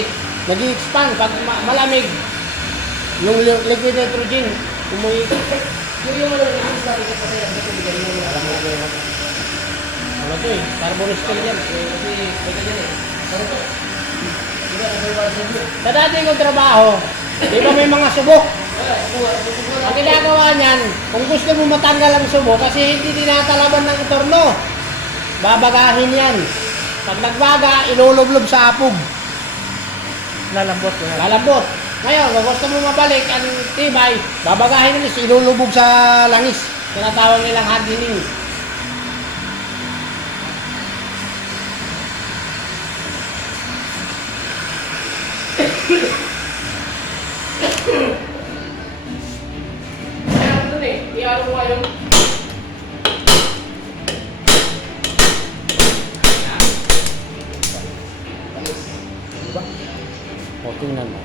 mainit, nag-i-expand. Pag malamig, yung liquid nitrogen, umuikot. Yung release natin kasi ang bigay mo. Alam mo ba yun? Ano to eh? Carbon steel yan. Kasi pwede yan eh. Ano to? Diba, nagawala sa blue? Sa dati kong trabaho, di ba may mga subok? Ang ginagawa niyan, kung gusto mo matanggal ang subo kasi hindi tinatalaban ng torno, babagahin yan. Pag nagbaga, ilulublob sa apog. Lalambot ko yan. Lalambot. Ngayon, kung gusto mo mabalik ang tibay, babagahin nila, ilulubog sa langis. Tinatawag nilang hardening. Ano eh, i-ano mo yung o, tingnan mo.